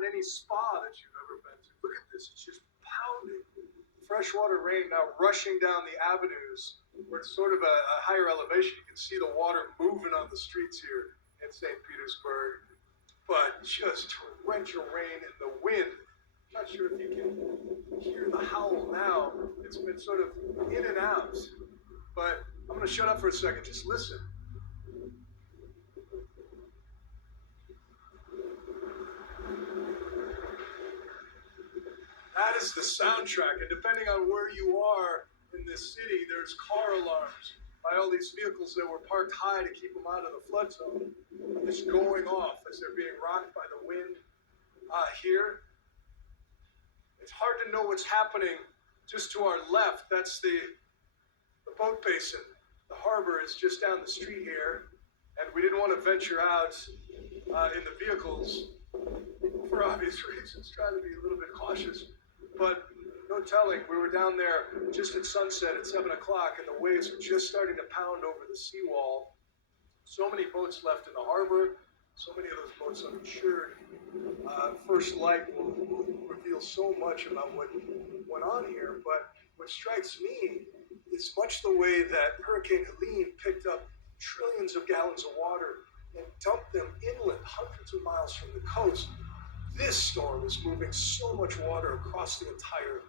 in any spa that you've ever been to. Look at this, it's just pounding. Freshwater rain now rushing down the avenues where it's sort of a higher elevation. You can see the water moving on the streets here in St. Petersburg. But just torrential rain and the wind. Not sure if you can hear the howl now. It's been sort of in and out. But I'm going to shut up for a second. Just listen. That is the soundtrack, and depending on where you are in this city, there's car alarms by all these vehicles that were parked high to keep them out of the flood zone, just going off as they're being rocked by the wind. Here, it's hard to know what's happening just to our left. That's the boat basin. The harbor is just down the street here, and we didn't want to venture out in the vehicles for obvious reasons, trying to be a little bit cautious. But no telling, we were down there just at sunset at 7 o'clock, and the waves were just starting to pound over the seawall. So many boats left in the harbor, so many of those boats uninsured. First light will reveal so much about what went on here, but what strikes me is much the way that Hurricane Helene picked up trillions of gallons of water and dumped them inland hundreds of miles from the coast. This storm is moving so much water across the entire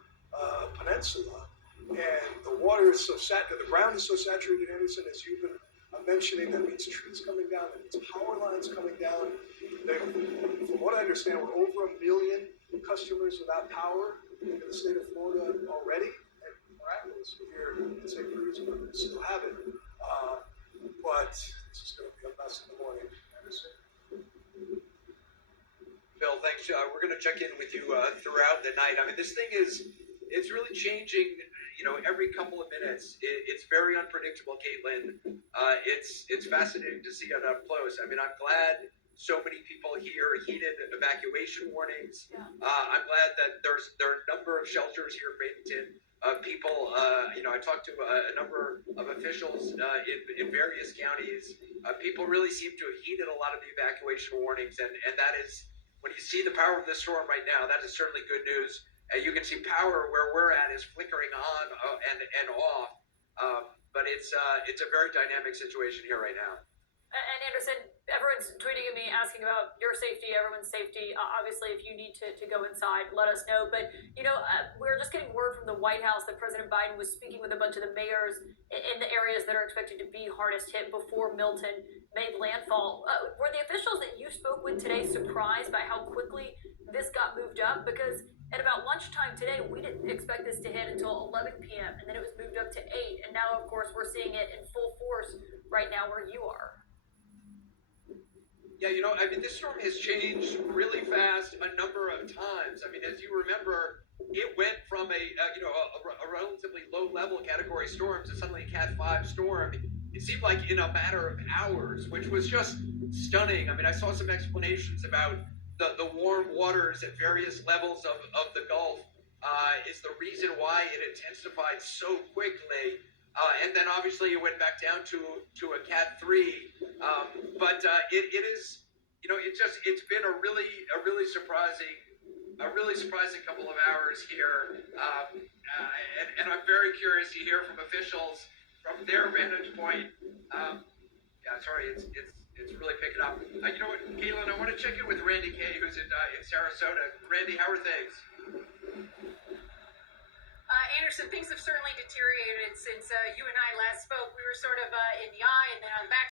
peninsula, and the water is so the ground is so saturated, Anderson, as you've been mentioning. That means trees coming down, that means power lines coming down. From what I understand, we're over 1 million customers without power in the state of Florida already, and miraculously here in St. Petersburg we still have it. But this is going to be a mess in the morning, Anderson. Bill, thanks. We're going to check in with you throughout the night. I mean, this thing it's really changing, every couple of minutes. It's very unpredictable, Caitlin. It's fascinating to see it up close. I mean, I'm glad so many people here heeded evacuation warnings. Yeah. I'm glad that there are a number of shelters here in Bradenton. People, I talked to a number of officials in various counties. People really seem to have heeded a lot of the evacuation warnings, and that is, when you see the power of this storm right now, that is certainly good news. You can see power where we're at is flickering on and off, but it's a very dynamic situation here right now. And Anderson, everyone's tweeting at me asking about your safety, everyone's safety. Obviously, if you need to go inside, let us know. But, we're just getting word from the White House that President Biden was speaking with a bunch of the mayors in the areas that are expected to be hardest hit before Milton made landfall. Were the officials that you spoke with today surprised by how quickly this got moved up? Because at about lunchtime today, we didn't expect this to hit until 11 p.m., and then it was moved up to 8. And now, of course, we're seeing it in full force right now where you are. Yeah, this storm has changed really fast a number of times. I mean, as you remember, it went from a relatively low-level Category storm to suddenly a Cat 5 storm. It seemed like in a matter of hours, which was just stunning. I mean, I saw some explanations about the warm waters at various levels of the Gulf is the reason why it intensified so quickly. And then obviously it went back down to a Cat 3. But it is, it's been a really surprising couple of hours here. And I'm very curious to hear from officials from their vantage point. It's really picking up. You know what, Caitlin, I want to check in with Randy Kay, who's in Sarasota. Randy, how are things? Anderson, things have certainly deteriorated since you and I last spoke. We were sort of in the eye and then on the back